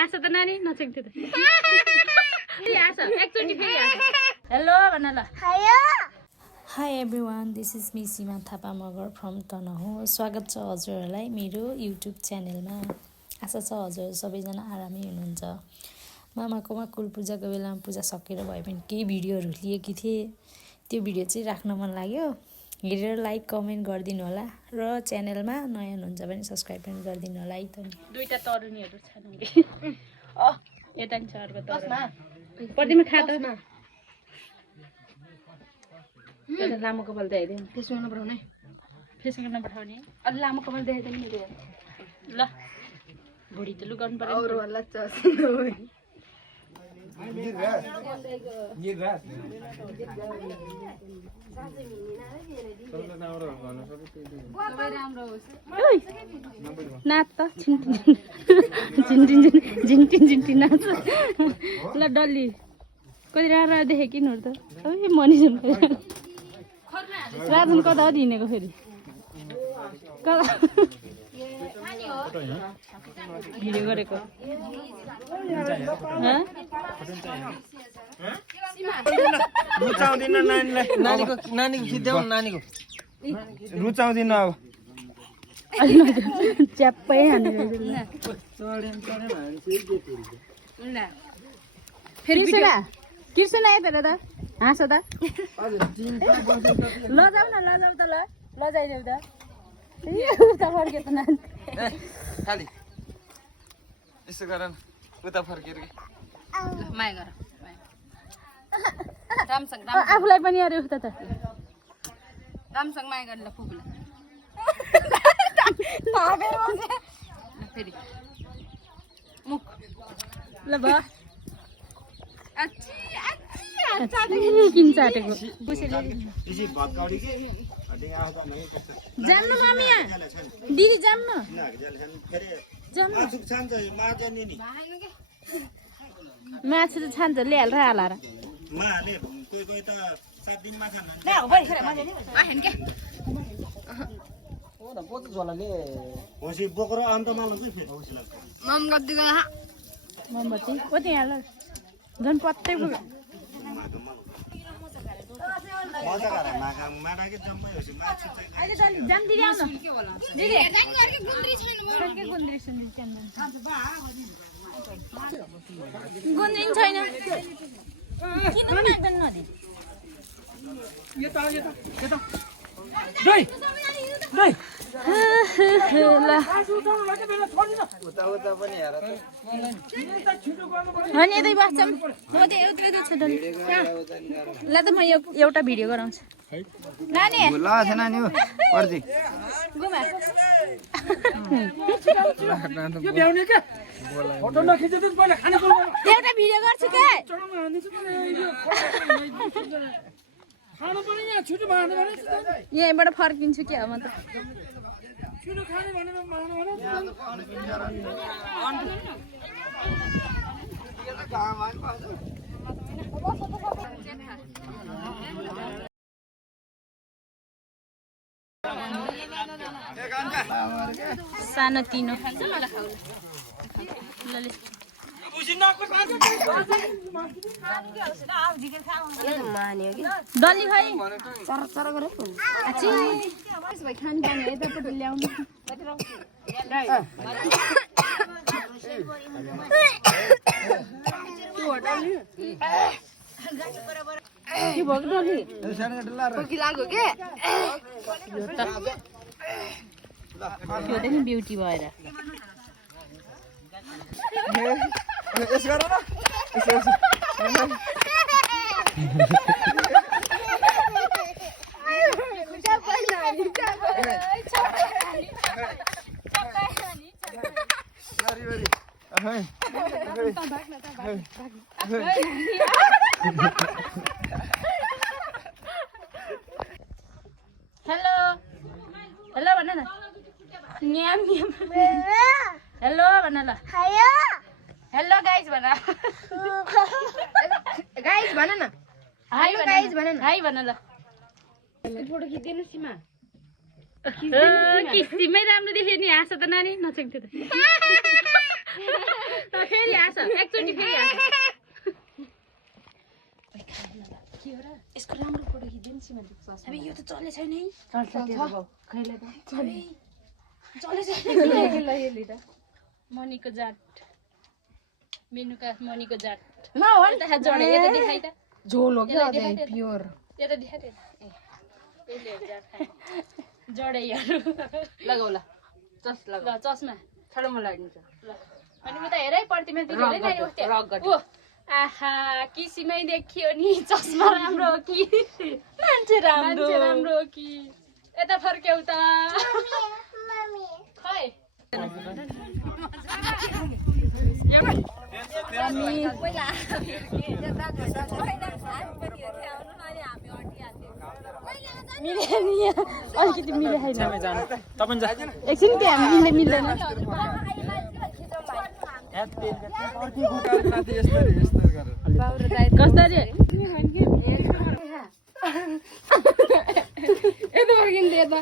आशा त नानी नछेक्थ्यो त आशा एकचोटी फेरि हेलो भन ल Hi everyone, this is me Sima Thapa Magar from Tanaho. स्वागत छ हजुरहरूलाई मेरो YouTube च्यानलमा। आशा छ हजुर सबैजना आरामै हुनुहुन्छ। मामाकोमा कुल पूजाको बेलामा पूजा सकेर भए पनि केही भिडियोहरू लिएकी थिएँ। त्यो भिडियो चाहिँ राख्न मन लाग्यो। हेरेर लाइक कमेन्ट गरिदिनु होला र च्यानलमा नयाँ हुनुहुन्छ भने सब्स्क्राइब पनि गरिदिनु होला है त। दुईटा तरुनीहरू छन् यता नि छ अर्को तरुनी पर्दिमा खा त एउटा लामो कपाल देखाइदियो फेसबुकमा नपठाउने फेसबुकमा नपठाउने अलि लामो कपाल देखाइदिनु नि ल भुडी त लु गर्नु पर्यो अरू होला नाच त झिन्टिन नाच ल डल्ली कति राम्रो देखेँ किनहरू त मनिस राजन कता हो हिँडेको फेरि भिडियो गरेको रुचाउँदिन नानीलाई नानीको खिच्देऊ नानीको रुचाउँदिन अब च्याप्पै हानेर फेरि कृष्ण आयो तर त हाँस त लजाऊ न लजाऊ त ल लजाइदेऊ त उता फर्के त नानी खाली यसो गर न उता फर्केर माया गर रामसँग आफूलाई पनि अरे उता त रामसँग माया गर्ने ल फुपूलाई फेरि मुख ल भयो किन चाटेको जान्नु मामी दिदी जाम्नु माछा त छान्छ ल्याएर हालेर मोमबत्ती कति हाल झन् पत्तै पुग्यो गुन्द्री छैन किन माग्दैन नदी अनि यतै बस्छौँ ल त म एउटा भिडियो गराउँछु नानी एउटा भिडियो गर्छु क्या यहीँबाट फर्किन्छु क्या म त सानो तिनो डल्ली खै खानु पर्ने यतापट्टि ल्याउनु त्यो त नि ब्युटी भएर हेलो हेलो भन न न्याम न्याम हेलो भन ल हेलो गाइस भन गाइस भन न हाई गाइस भन न हाई भन ल फोटो खिच्दिनु सीमा किस्तीमै राम्रो देख्यो नि आशा त नानी नछेक्थ्यो त फेरि आछ एकचोटि फेरि आछ के हो र यसको राम्रो फोटो खिच्दैन सिमाले अब यो त चले छैन है चल्छ खैले त चले छैन ल मनीको जात मेनुका मनीको जात न हो त जडे यता देखाइ त झोल हो क्या अझै प्योर यता देखा त यसले जात खाए जडेहरू लगाउ ल चस्मा छाडो म लागिन्छ ल अनि म त हेरै पर्थ्यो मैले धेरै नानी उठ्थेँ ओ आहा किसिमै देखियो नि चस्मा राम्रो हो कि मान्छे राम्रो हो कि यता फर्क्यौ त खै अलिकति मिले छैन एकछिन त्यो हामी मिल्दैन कसरी यता फर्किन्थ्यो यता